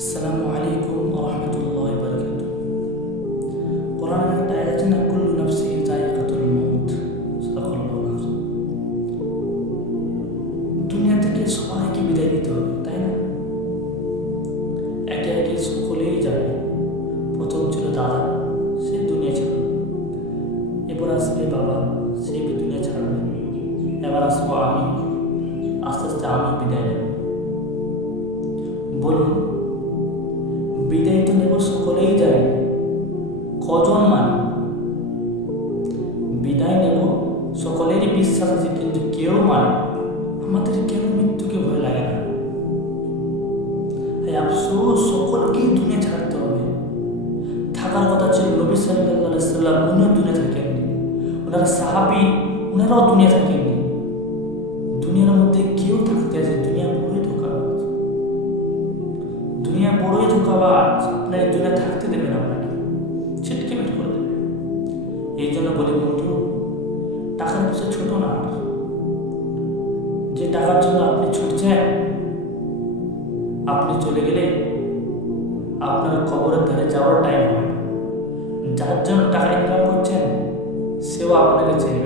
আসসালামু আলাইকুম রহমতুল্লাহ বরকাত কোরআনের একটা আয়াত না কুল্লু নফসি জায়গাতুল মউত দুনিয়া থেকে সবাইকে বিদায় নিতে হবে, তাই না? একে একে সকলেই যাবে প্রথম ছিল দাদা, সে দুনিয়া ছাড়বে। এবার আসবে বাবা সেই দুনিয়া ছাড়বে। এবার আসব আমি, আস্তে আস্তে আমি বিদায় নেব। বলুন বিদায় তো নেব সকলেই যায় কজন মানে? বিদায় নেব সকলেরই বিশ্বাস আছে, কিন্তু কেউ মানে? আমাদের কেন মৃত্যুকে ভয় লাগে না? আফসোস সকলকেই দুনিয়া ছাড়তে হবে। থাকার কথা ছিল নবী সাল্লাম উনিও থাকেননি। ওনারা সাহাবি ওনারাও দুনিয়া থাকেননি। দুনিয়ার মধ্যে বড়ই আপনার দুনিয়া থাকতে দেবেন আপনাকে। ছিটকে মেট করে দেবে এই জন্য বলি, বন্ধু, টাকার পিছনে ছোট না। যে টাকার জন্য আপনি ছুটছেন, আপনি চলে গেলে আপনার কবরের ধারে যাওয়ার টাইম হবে। যার জন্য টাকা ইনকাম করছেন, সেও আপনাকে চিনবে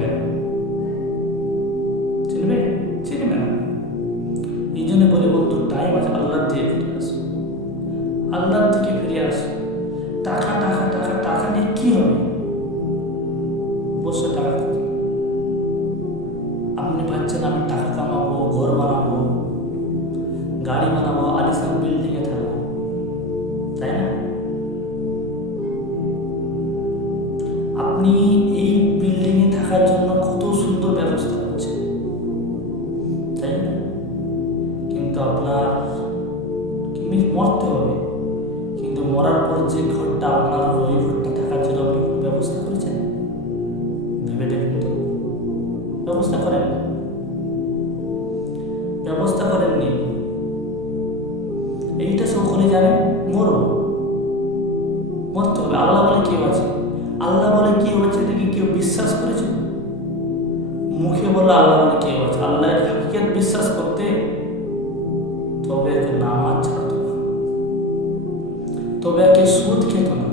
আল্লাহর দিকে ফিরে আসো। টাকা টাকা টাকা টাকা নিয়ে কি হবে? বসে টাকা আপনি ভাবছেন আমি টাকা কামাবো, ঘর বানাবো, গাড়ি বানাবো আলিসান বিল্ডিংয়ে থাকব। তাই না? আপনি এই বিল্ডিংয়ে থাকার জন্য কত সুন্দর ব্যবস্থা করছেন। তাই না? কিন্তু আপনার মরতে হবে? কিন্তু মরার পর যে ঘরটা আপনার ওই ঘরটা থাকার জন্য আপনি ব্যবস্থা করেছেন? ভেবে দেখুন তো। ব্যবস্থা করেন। ব্যবস্থা করেননি। এইটা সকলে জানে, মরো। মরতে হবে। আল্লাহ বলে কেউ আছে। আল্লাহ বলে কেউ আছে এটা কি কেউ বিশ্বাস করেছে? মুখে বলে আল্লাহ বলে কেউ আছে। আল্লাহ বিশ্বাস করতে তোমরা কে সুদ খেত না।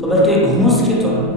তোমরা কে ঘুষ খেত না।